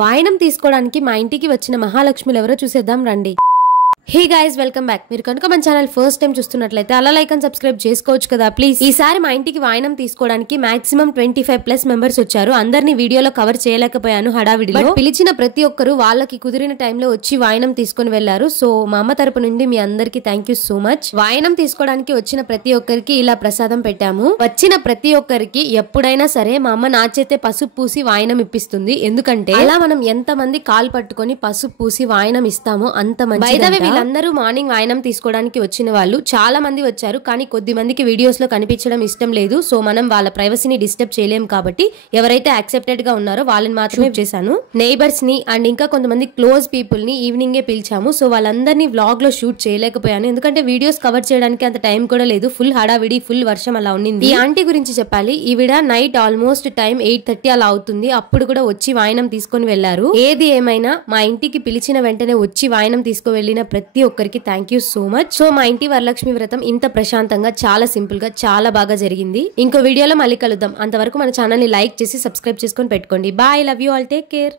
వాయనం తీసుకోవడానికి మా ఇంటికి వచ్చిన మహాలక్ష్మిలు ఎవరో చూసేద్దాం రండి. Hey guys, welcome back. మీరు కనుక మన ఛానల్ ఫస్ట్ టైం చూస్తున్నట్లయితే అలా లైక్ అండ్ సబ్స్క్రైబ్ చేసుకోవచ్చు కదా ప్లీజ్. ఈసారి మా ఇంటికి వాయనం తీసుకోవడానికి మాక్సిమం 25+ మెంబర్స్ వచ్చారు. అందరినీ వీడియోలో కవర్ చేయలేకపోయాను హడావిడిలో. పిలిచిన ప్రతి ఒక్కరు వాళ్ళకి కుదిరిన టైంలో వచ్చి వాయనం తీసుకుని వెళ్లారు. సో మా అమ్మ తరపు నుండి మీ అందరికి థ్యాంక్ యూ సో మచ్. వాయనం తీసుకోవడానికి వచ్చిన ప్రతి ఒక్కరికి ఇలా ప్రసాదం పెట్టాము. వచ్చిన ప్రతి ఒక్కరికి ఎప్పుడైనా సరే మా అమ్మ నా చేతే పసుపు పూసి వాయనం ఇప్పిస్తుంది. ఎందుకంటే అలా మనం ఎంత మంది కాలు పట్టుకొని పసుపు పూసి వాయనం ఇస్తామో అంత మంచిది. వీళ్ళందరూ మార్నింగ్ వాయనం తీసుకోవడానికి వచ్చిన వాళ్ళు చాలా మంది వచ్చారు. కానీ కొద్ది మందికి వీడియోస్ లో కనిపించడం ఇష్టం లేదు. సో మనం వాళ్ళ ప్రైవసీని డిస్టర్బ్ చేయలేం కాబట్టి ఎవరైతే యాక్సెప్టెడ్ గా ఉన్నారో వాళ్ళని మాత్రమే చేశాను. నైబర్స్ ని అండ్ ఇంకా కొంతమంది క్లోజ్ పీపుల్ ని ఈవినింగే పిలిచాము. సో వాళ్ళందరినీ వ్లాగ్ లో షూట్ చేయలేకపోయాను. ఎందుకంటే వీడియోస్ కవర్ చేయడానికి అంత టైం కూడా లేదు. ఫుల్ హడావిడి, ఫుల్ వర్షం అలా ఉండింది. ఈ ఆంటీ గురించి చెప్పాలి. ఈవిడ నైట్ ఆల్మోస్ట్ టైం 8:30 అలా అవుతుంది. అప్పుడు కూడా వచ్చి వాయనం తీసుకొని వెళ్లారు. ఏది ఏమైనా మా ఇంటికి పిలిచిన వెంటనే వచ్చి వాయనం తీసుకువెళ్లిన ప్రతి ఒక్కరికి thank you so much. So మా ఇంటి వరలక్ష్మి వ్రతం ఇంత ప్రశాంతంగా, చాలా సింపుల్ గా, చాలా బాగా జరిగింది. ఇంకో వీడియోలో మళ్ళీ కలుద్దాం. అంతవరకు మన ఛానల్ ని లైక్ చేసి సబ్స్క్రైబ్ చేసుకొని పెట్టుకోండి. Bye, love you all, take care.